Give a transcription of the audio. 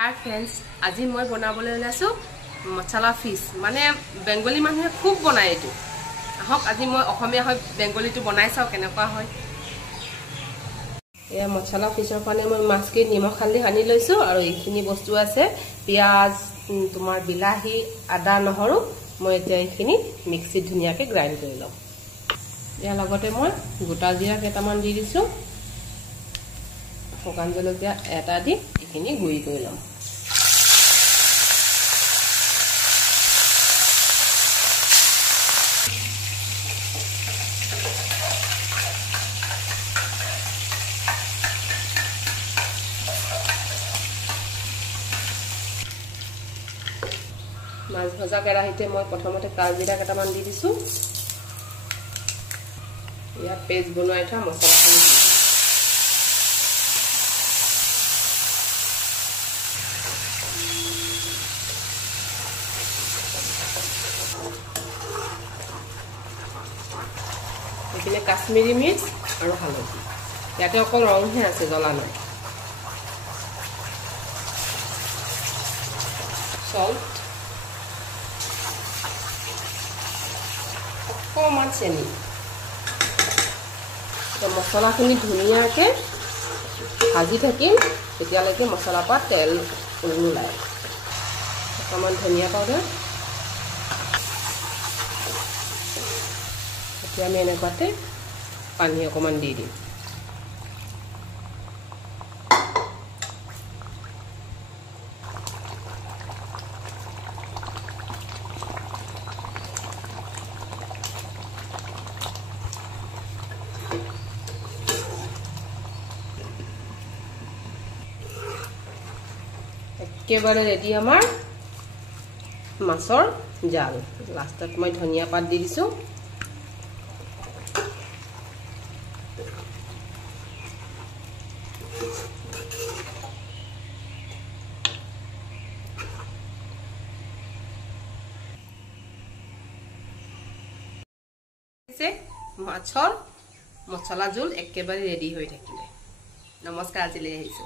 Hi friends, আজি মই বনাবলৈ ওলাইছো মছলা ফিশ মানে বেঙ্গলী মানুহে খুব বনায় এটো আহক আজি মই অসমীয়া হয় বেঙ্গলীটো বনাই চাও কেনেকুৱা হয় এয়া মছলা ফিশৰ কাৰণে মই মাছকে নিমখ হালধি সানি লৈছো আৰু এইখিনি বস্তু আছে পিয়াজ তোমাৰ বিলাহী আদা নহৰু মই এতিয়া এইখিনি মিক্সিত ধুনিয়াকে গ্ৰাইন্ড কৰি লম ইয়াৰ লগতে মই গোটা জিৰা কেটামান দি দিছো শুকান জলকীয়া এটা দি এইখিনি গুৰি কৰি লম মাছ ভাজা কেৰাহিতে মই প্ৰথমতে কালজিৰা কেটামান দি দিছো ইয়া পেষ্ট বনাই থা মছলাখিনি এখানে কাশ্মীৰী মিৰ্চ আৰু হালধি ইয়াতে অকল ৰংহে আছে জ্বলা নাই salt অকমান চেনি তো মছলাখিনি ধুনিয়াকে ভাজি থাকিম এতিয়ালৈকে মছলা পা তেল ওলাই অকমান ধনিয়া পাউডাৰ এতিয়া আমি এনেকুৱাতে পানী অকমান দি দিম একেবাৰে ৰেডি আমাৰ মাছৰ জাল লাষ্টত মই ধনিয়া পাত দি দিছো মাছৰ মছলা জোল একেবাৰে ৰেডি হৈ থাকিলে নমস্কাৰ আজিলৈ আহিছো